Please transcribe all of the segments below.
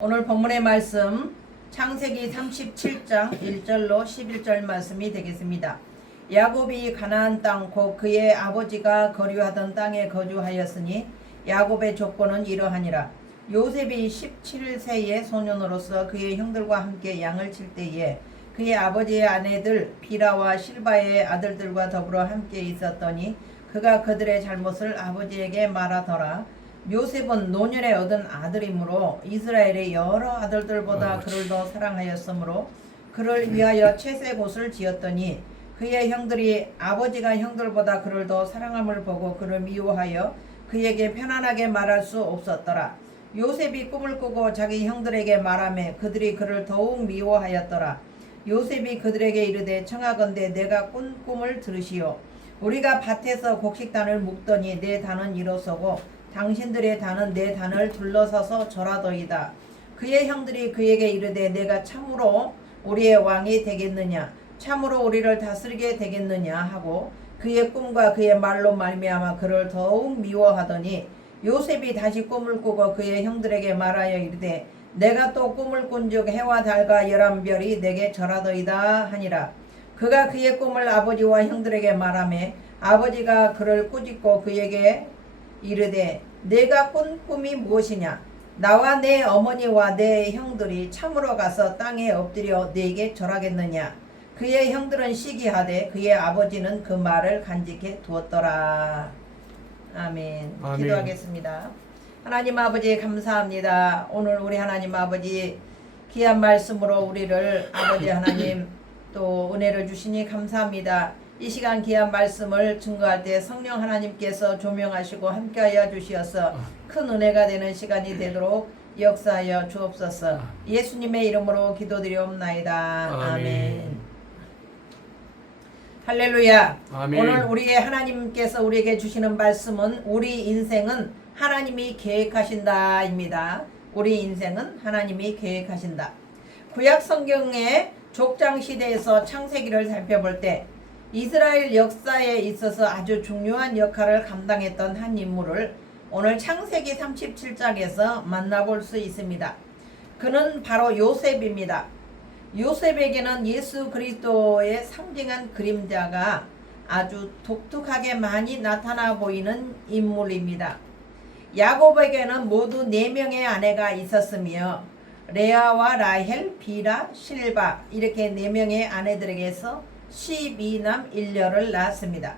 오늘 본문의 말씀 창세기 37장 1절로 11절 말씀이 되겠습니다. 야곱이 가나안 땅 곧 그의 아버지가 거류하던 땅에 거주하였으니 야곱의 조건은 이러하니라. 요셉이 17세의 소년으로서 그의 형들과 함께 양을 칠 때에 그의 아버지의 아내들 비라와 실바의 아들들과 더불어 함께 있었더니 그가 그들의 잘못을 아버지에게 말하더라. 요셉은 노년에 얻은 아들이므로 이스라엘의 여러 아들들보다 그를 더 사랑하였으므로 그를 위하여 채색 옷을 지었더니 그의 형들이 아버지가 형들보다 그를 더 사랑함을 보고 그를 미워하여 그에게 편안하게 말할 수 없었더라. 요셉이 꿈을 꾸고 자기 형들에게 말하며 그들이 그를 더욱 미워하였더라. 요셉이 그들에게 이르되 청하건대 내가 꾼 꿈을 들으시오. 우리가 밭에서 곡식단을 묶더니 내 단은 일어서고 당신들의 단은 내 단을 둘러서서 절하더이다. 그의 형들이 그에게 이르되 내가 참으로 우리의 왕이 되겠느냐 참으로 우리를 다스리게 되겠느냐 하고 그의 꿈과 그의 말로 말미암아 그를 더욱 미워하더니 요셉이 다시 꿈을 꾸고 그의 형들에게 말하여 이르되 내가 또 꿈을 꾼즉 해와 달과 11별이 내게 절하더이다 하니라. 그가 그의 꿈을 아버지와 형들에게 말하매 아버지가 그를 꾸짖고 그에게 이르되 내가 꾼 꿈이 무엇이냐? 나와 내 어머니와 내 형들이 참으로 가서 땅에 엎드려 네게 절하겠느냐? 그의 형들은 시기하되 그의 아버지는 그 말을 간직해 두었더라. 아멘. 기도하겠습니다. 하나님 아버지 감사합니다. 오늘 우리 하나님 아버지 귀한 말씀으로 우리를 아버지 하나님 또 은혜를 주시니 감사합니다. 이 시간 귀한 말씀을 증거할 때 성령 하나님께서 조명하시고 함께하여 주시어서 큰 은혜가 되는 시간이 되도록 역사하여 주옵소서. 예수님의 이름으로 기도드리옵나이다. 아멘. 할렐루야. 아멘. 오늘 우리의 하나님께서 우리에게 주시는 말씀은 우리 인생은 하나님이 계획하신다 입니다. 우리 인생은 하나님이 계획하신다. 구약 성경의 족장 시대에서 창세기를 살펴볼 때 이스라엘 역사에 있어서 아주 중요한 역할을 감당했던 한 인물을 오늘 창세기 37장에서 만나볼 수 있습니다. 그는 바로 요셉입니다. 요셉에게는 예수 그리스도의 상징한 그림자가 아주 독특하게 많이 나타나 보이는 인물입니다. 야곱에게는 모두 4명의 아내가 있었으며 레아와 라헬, 비라, 실바 이렇게 4명의 아내들에게서 12남 1녀를 낳았습니다.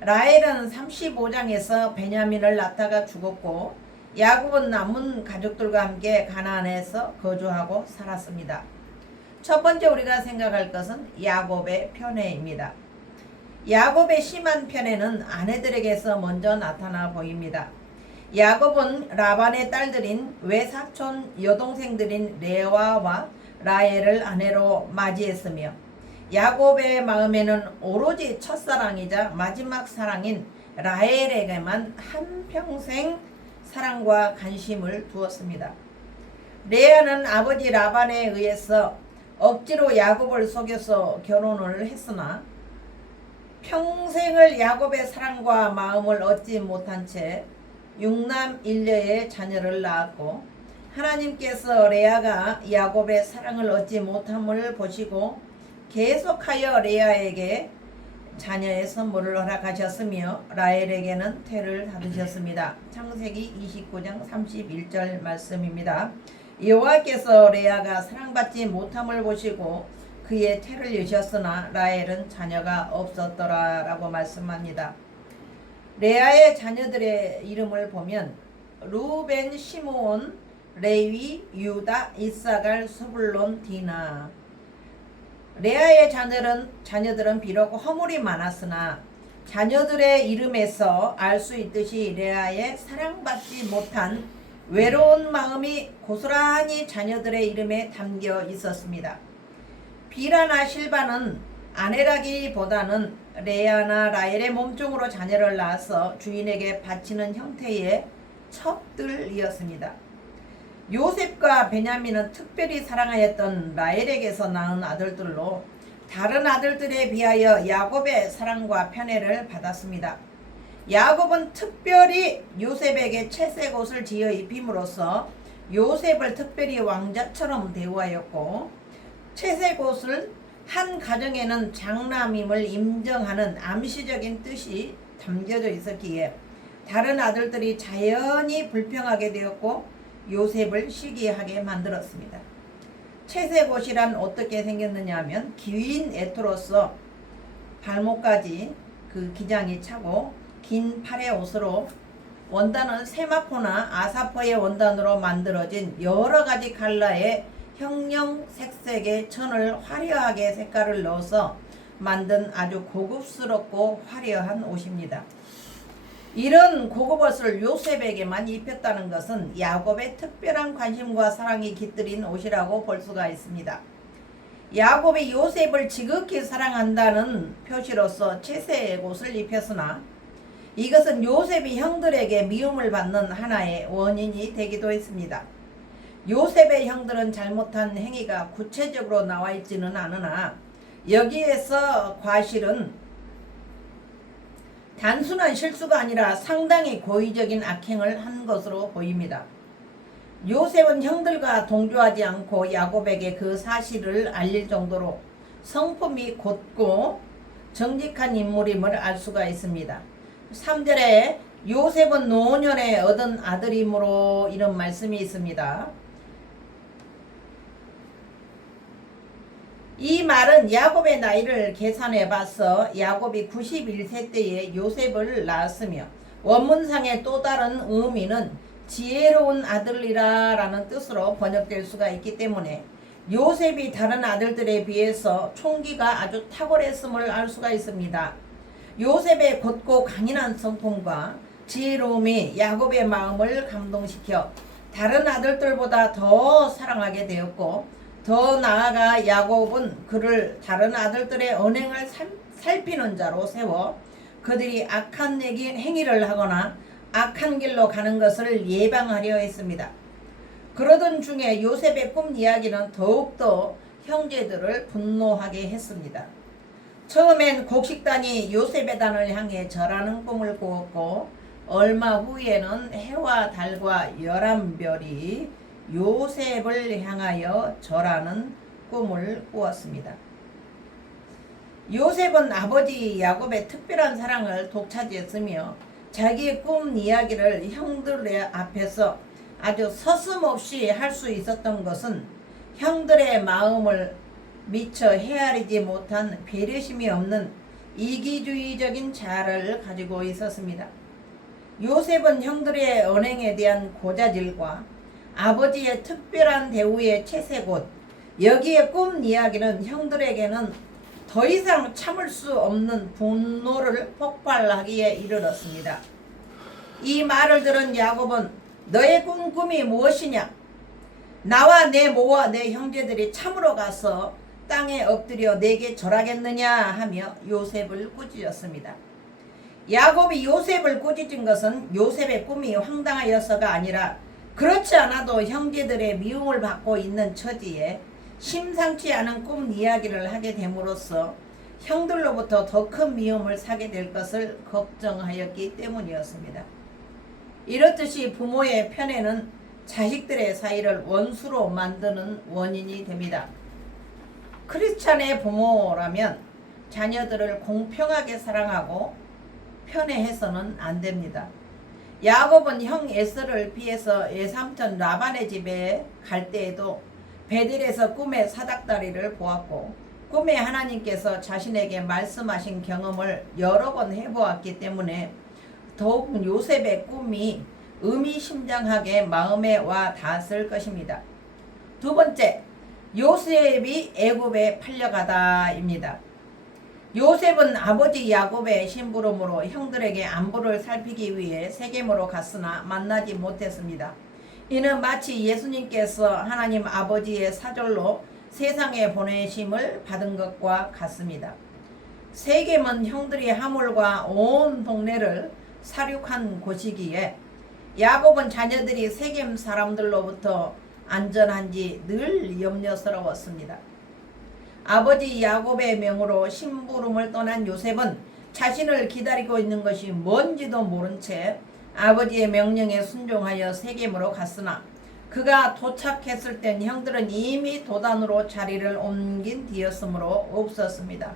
라헬은 35장에서 베냐민을 낳다가 죽었고 야곱은 남은 가족들과 함께 가나안에서 거주하고 살았습니다. 첫 번째 우리가 생각할 것은 야곱의 편애입니다. 야곱의 심한 편애는 아내들에게서 먼저 나타나 보입니다. 야곱은 라반의 딸들인 외사촌 여동생들인 레아와 라헬을 아내로 맞이했으며 야곱의 마음에는 오로지 첫사랑이자 마지막 사랑인 라헬에게만 한평생 사랑과 관심을 두었습니다. 레아는 아버지 라반에 의해서 억지로 야곱을 속여서 결혼을 했으나 평생을 야곱의 사랑과 마음을 얻지 못한 채 6남 1녀의 자녀를 낳았고 하나님께서 레아가 야곱의 사랑을 얻지 못함을 보시고 계속하여 레아에게 자녀의 선물을 허락하셨으며 라헬에게는 태를 닫으셨습니다. 창세기 29장 31절 말씀입니다. 여호와께서 레아가 사랑받지 못함을 보시고 그의 태를 여셨으나 라헬은 자녀가 없었더라 라고 말씀합니다. 레아의 자녀들의 이름을 보면 루벤, 시므온, 레위, 유다, 이사갈, 스불론, 디나. 레아의 자녀들은 비록 허물이 많았으나 자녀들의 이름에서 알 수 있듯이 레아의 사랑받지 못한 외로운 마음이 고스란히 자녀들의 이름에 담겨 있었습니다. 비라나 실바는 아내라기보다는 레아나 라헬의 몸종으로 자녀를 낳아서 주인에게 바치는 형태의 첩들이었습니다. 요셉과 베냐민은 특별히 사랑하였던 라헬에게서 낳은 아들들로 다른 아들들에 비하여 야곱의 사랑과 편애를 받았습니다. 야곱은 특별히 요셉에게 채색 옷을 지어 입힘으로써 요셉을 특별히 왕자처럼 대우하였고 채색옷을 한 가정에는 장남임을 인정하는 암시적인 뜻이 담겨져 있었기에 다른 아들들이 자연히 불평하게 되었고 요셉을 시기하게 만들었습니다. 채색옷이란 어떻게 생겼느냐 하면 긴 애토로서 발목까지 그 기장이 차고 긴 팔의 옷으로 원단은 세마포나 아사포의 원단으로 만들어진 여러가지 컬러의 형형색색의 천을 화려하게 색깔을 넣어서 만든 아주 고급스럽고 화려한 옷입니다. 이런 고급 옷을 요셉에게만 입혔다는 것은 야곱의 특별한 관심과 사랑이 깃들인 옷이라고 볼 수가 있습니다. 야곱이 요셉을 지극히 사랑한다는 표시로서 채색 옷을 입혔으나 이것은 요셉이 형들에게 미움을 받는 하나의 원인이 되기도 했습니다. 요셉의 형들은 잘못한 행위가 구체적으로 나와 있지는 않으나 여기에서 과실은 단순한 실수가 아니라 상당히 고의적인 악행을 한 것으로 보입니다. 요셉은 형들과 동조하지 않고 야곱에게 그 사실을 알릴 정도로 성품이 곧고 정직한 인물임을 알 수가 있습니다. 3절에 요셉은 노년에 얻은 아들이므로 이런 말씀이 있습니다. 이 말은 야곱의 나이를 계산해 봐서 야곱이 91세 때에 요셉을 낳았으며 원문상의 또 다른 의미는 지혜로운 아들이라 라는 뜻으로 번역될 수가 있기 때문에 요셉이 다른 아들들에 비해서 총기가 아주 탁월했음을 알 수가 있습니다. 요셉의 곧고 강인한 성품과 지혜로움이 야곱의 마음을 감동시켜 다른 아들들보다 더 사랑하게 되었고 더 나아가 야곱은 그를 다른 아들들의 언행을 살피는 자로 세워 그들이 악한 행위를 하거나 악한 길로 가는 것을 예방하려 했습니다. 그러던 중에 요셉의 꿈 이야기는 더욱더 형제들을 분노하게 했습니다. 처음엔 곡식단이 요셉의 단을 향해 절하는 꿈을 꾸었고 얼마 후에는 해와 달과 11별이 요셉을 향하여 절하는 꿈을 꾸었습니다. 요셉은 아버지 야곱의 특별한 사랑을 독차지했으며 자기의 꿈 이야기를 형들의 앞에서 아주 서슴없이 할 수 있었던 것은 형들의 마음을 미처 헤아리지 못한 배려심이 없는 이기주의적인 자아를 가지고 있었습니다. 요셉은 형들의 언행에 대한 고자질과 아버지의 특별한 대우의 채색옷, 여기에 꿈 이야기는 형들에게는 더 이상 참을 수 없는 분노를 폭발하기에 이르렀습니다. 이 말을 들은 야곱은 너의 꿈이 무엇이냐? 나와 내 모와 내 형제들이 참으로 가서 땅에 엎드려 내게 절하겠느냐 하며 요셉을 꾸짖었습니다. 야곱이 요셉을 꾸짖은 것은 요셉의 꿈이 황당하여서가 아니라 그렇지 않아도 형제들의 미움을 받고 있는 처지에 심상치 않은 꿈 이야기를 하게 됨으로써 형들로부터 더 큰 미움을 사게 될 것을 걱정하였기 때문이었습니다. 이렇듯이 부모의 편애는 자식들의 사이를 원수로 만드는 원인이 됩니다. 크리스찬의 부모라면 자녀들을 공평하게 사랑하고 편애해서는 안 됩니다. 야곱은 형 에서를 피해서 외삼촌 라반의 집에 갈 때에도 베델에서 꿈의 사닥다리를 보았고 꿈에 하나님께서 자신에게 말씀하신 경험을 여러 번 해보았기 때문에 더욱 요셉의 꿈이 의미심장하게 마음에 와 닿았을 것입니다. 두 번째, 요셉이 애굽에 팔려가다입니다. 요셉은 아버지 야곱의 심부름으로 형들에게 안부를 살피기 위해 세겜으로 갔으나 만나지 못했습니다. 이는 마치 예수님께서 하나님 아버지의 사절로 세상에 보내심을 받은 것과 같습니다. 세겜은 형들이 하물과 온 동네를 사륙한 곳이기에 야곱은 자녀들이 세겜 사람들로부터 안전한지 늘 염려스러웠습니다. 아버지 야곱의 명으로 심부름을 떠난 요셉은 자신을 기다리고 있는 것이 뭔지도 모른 채 아버지의 명령에 순종하여 세겜으로 갔으나 그가 도착했을 땐 형들은 이미 도단으로 자리를 옮긴 뒤였으므로 없었습니다.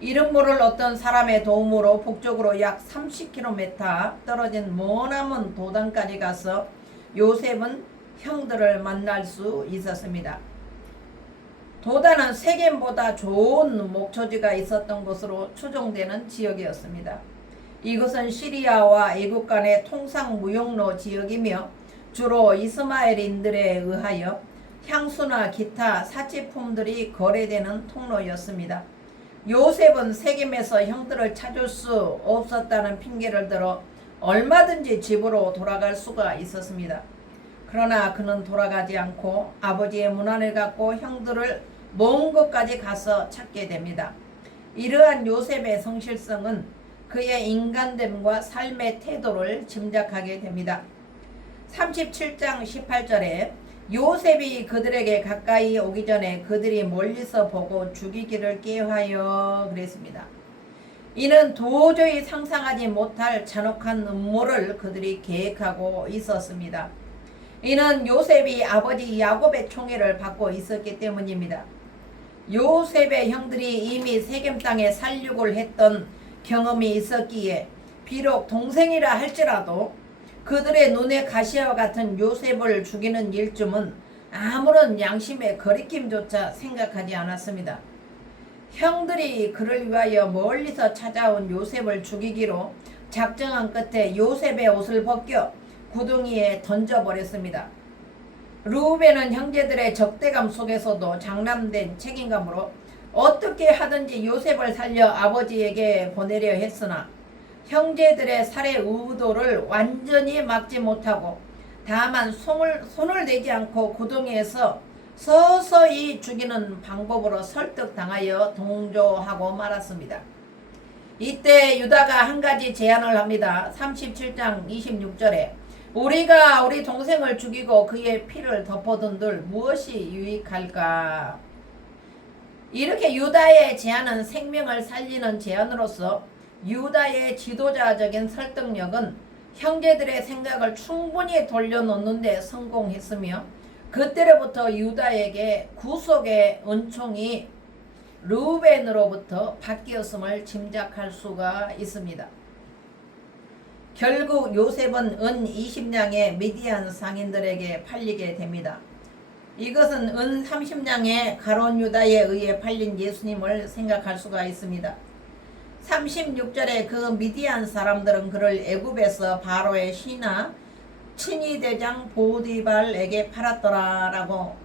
이름 모를 어떤 사람의 도움으로 북쪽으로 약 30km 떨어진 머나먼 도단까지 가서 요셉은 형들을 만날 수 있었습니다. 도단은 세겜보다 좋은 목초지가 있었던 것으로 추정되는 지역이었습니다. 이것은 시리아와 애굽 간의 통상 무역로 지역이며 주로 이스마엘인들에 의하여 향수나 기타 사치품들이 거래되는 통로였습니다. 요셉은 세겜에서 형들을 찾을 수 없었다는 핑계를 들어 얼마든지 집으로 돌아갈 수가 있었습니다. 그러나 그는 돌아가지 않고 아버지의 문안을 갖고 형들을 먼 곳까지 가서 찾게 됩니다. 이러한 요셉의 성실성은 그의 인간됨과 삶의 태도를 짐작하게 됩니다. 37장 18절에 요셉이 그들에게 가까이 오기 전에 그들이 멀리서 보고 죽이기를 꾀하여 그랬습니다. 이는 도저히 상상하지 못할 잔혹한 음모를 그들이 계획하고 있었습니다. 이는 요셉이 아버지 야곱의 총애를 받고 있었기 때문입니다. 요셉의 형들이 이미 세겜 땅에 살육을 했던 경험이 있었기에 비록 동생이라 할지라도 그들의 눈에 가시와 같은 요셉을 죽이는 일쯤은 아무런 양심의 거리낌조차 생각하지 않았습니다. 형들이 그를 위하여 멀리서 찾아온 요셉을 죽이기로 작정한 끝에 요셉의 옷을 벗겨 구덩이에 던져버렸습니다. 르우벤은 형제들의 적대감 속에서도 장남된 책임감으로 어떻게 하든지 요셉을 살려 아버지에게 보내려 했으나 형제들의 살해 의도를 완전히 막지 못하고 다만 손을 내지 않고 구덩이에서 서서히 죽이는 방법으로 설득당하여 동조하고 말았습니다. 이때 유다가 한 가지 제안을 합니다. 37장 26절에 우리가 우리 동생을 죽이고 그의 피를 덮어둔들 무엇이 유익할까? 이렇게 유다의 제안은 생명을 살리는 제안으로서 유다의 지도자적인 설득력은 형제들의 생각을 충분히 돌려놓는 데 성공했으며 그때로부터 유다에게 구속의 은총이 르우벤으로부터 바뀌었음을 짐작할 수가 있습니다. 결국 요셉은 은 20냥의 미디안 상인들에게 팔리게 됩니다. 이것은 은 30냥의 가론 유다에 의해 팔린 예수님을 생각할 수가 있습니다. 36절에 그 미디안 사람들은 그를 애굽에서 바로의 신하 친위 대장 보디발에게 팔았더라 라고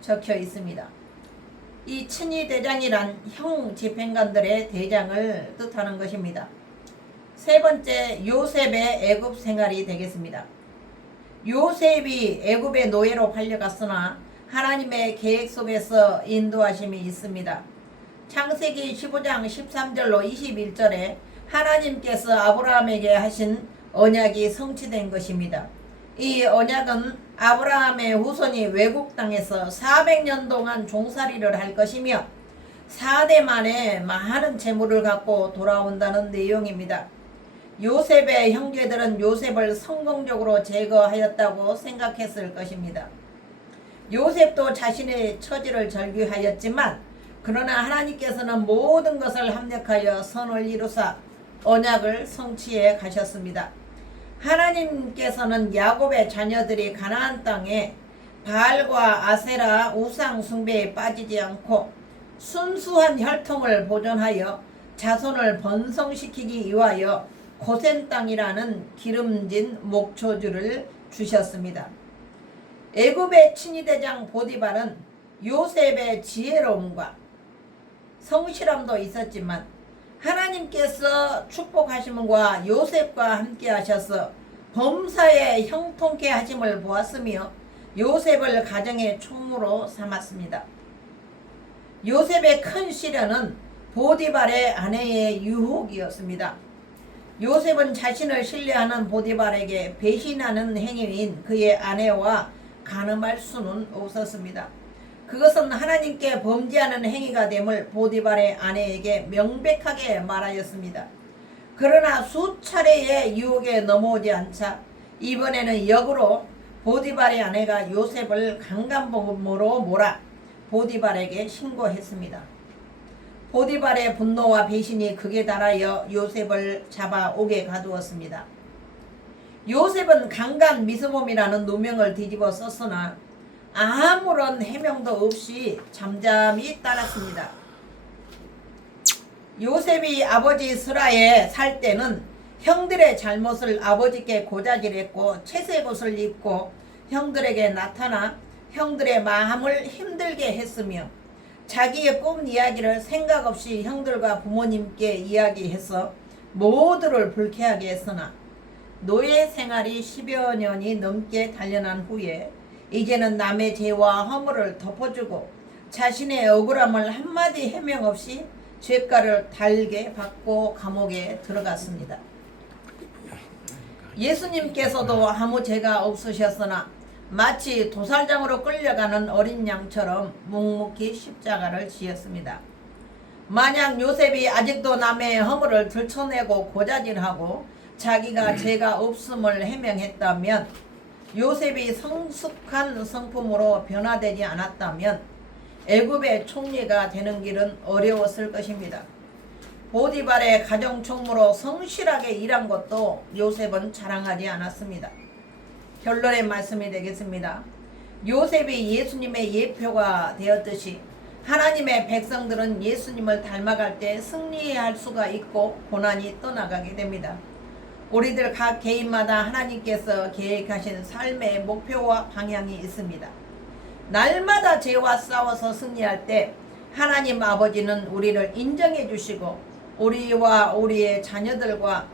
적혀 있습니다. 이 친위 대장이란 형 집행관들의 대장을 뜻하는 것입니다. 세 번째, 요셉의 애굽 생활이 되겠습니다. 요셉이 애굽의 노예로 팔려갔으나 하나님의 계획 속에서 인도하심이 있습니다. 창세기 15장 13절로 21절에 하나님께서 아브라함에게 하신 언약이 성취된 것입니다. 이 언약은 아브라함의 후손이 외국 땅에서 400년 동안 종살이를 할 것이며 4대 만에 많은 재물을 갖고 돌아온다는 내용입니다. 요셉의 형제들은 요셉을 성공적으로 제거하였다고 생각했을 것입니다. 요셉도 자신의 처지를 절규하였지만 그러나 하나님께서는 모든 것을 합력하여 선을 이루사 언약을 성취해 가셨습니다. 하나님께서는 야곱의 자녀들이 가나안 땅에 바알과 아세라 우상 숭배에 빠지지 않고 순수한 혈통을 보존하여 자손을 번성시키기 위하여 고센 땅이라는 기름진 목초지를 주셨습니다. 애굽의 친위대장 보디발은 요셉의 지혜로움과 성실함도 있었지만 하나님께서 축복하심과 요셉과 함께 하셔서 범사에 형통케 하심을 보았으며 요셉을 가정의 총무로 삼았습니다. 요셉의 큰 시련은 보디발의 아내의 유혹이었습니다. 요셉은 자신을 신뢰하는 보디발에게 배신하는 행위인 그의 아내와 간음할 수는 없었습니다. 그것은 하나님께 범죄하는 행위가 됨을 보디발의 아내에게 명백하게 말하였습니다. 그러나 수차례의 유혹에 넘어오지 않자 이번에는 역으로 보디발의 아내가 요셉을 강간범으로 몰아 보디발에게 신고했습니다. 보디발의 분노와 배신이 극에 달하여 요셉을 잡아 옥에 가두었습니다. 요셉은 강간 미수범이라는 누명을 뒤집어 썼으나 아무런 해명도 없이 잠잠히 따랐습니다. 요셉이 아버지 스라에 살 때는 형들의 잘못을 아버지께 고자질했고 채색 옷을 입고 형들에게 나타나 형들의 마음을 힘들게 했으며 자기의 꿈 이야기를 생각 없이 형들과 부모님께 이야기해서 모두를 불쾌하게 했으나 노예 생활이 10여 년이 넘게 단련한 후에 이제는 남의 죄와 허물을 덮어주고 자신의 억울함을 한마디 해명 없이 죄가를 달게 받고 감옥에 들어갔습니다. 예수님께서도 아무 죄가 없으셨으나 마치 도살장으로 끌려가는 어린 양처럼 묵묵히 십자가를 지었습니다. 만약 요셉이 아직도 남의 허물을 들춰내고 고자질하고 자기가 죄가 없음을 해명했다면, 요셉이 성숙한 성품으로 변화되지 않았다면 애굽의 총리가 되는 길은 어려웠을 것입니다. 보디발의 가정총무로 성실하게 일한 것도 요셉은 자랑하지 않았습니다. 결론의 말씀이 되겠습니다. 요셉이 예수님의 예표가 되었듯이 하나님의 백성들은 예수님을 닮아갈 때 승리할 수가 있고 고난이 떠나가게 됩니다. 우리들 각 개인마다 하나님께서 계획하신 삶의 목표와 방향이 있습니다. 날마다 죄와 싸워서 승리할 때 하나님 아버지는 우리를 인정해 주시고 우리와 우리의 자녀들과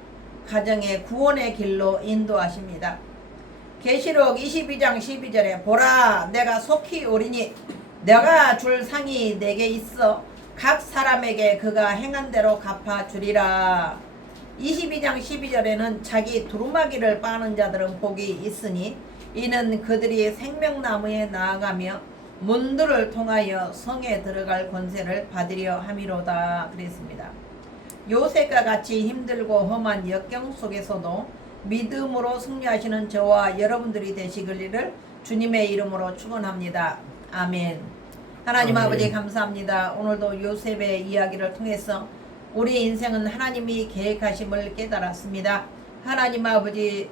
가정의 구원의 길로 인도하십니다. 계시록 22장 12절에 보라, 내가 속히 오리니 내가 줄 상이 내게 있어 각 사람에게 그가 행한 대로 갚아주리라. 22장 12절에는 자기 두루마기를 빠는 자들은 복이 있으니 이는 그들이 생명나무에 나아가며 문들을 통하여 성에 들어갈 권세를 받으려 함이로다 그랬습니다. 요셉과 같이 힘들고 험한 역경 속에서도 믿음으로 승리하시는 저와 여러분들이 되시기를 주님의 이름으로 축원합니다. 아멘. 하나님 아버지 감사합니다. 오늘도 요셉의 이야기를 통해서 우리 인생은 하나님이 계획하심을 깨달았습니다. 하나님 아버지,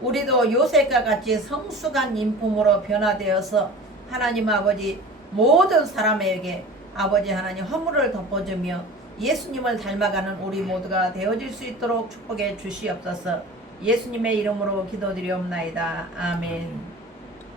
우리도 요셉과 같이 성숙한 인품으로 변화되어서 하나님 아버지 모든 사람에게 아버지 하나님 허물을 덮어주며 예수님을 닮아가는 우리 모두가 되어질 수 있도록 축복해 주시옵소서. 예수님의 이름으로 기도드리옵나이다. 아멘.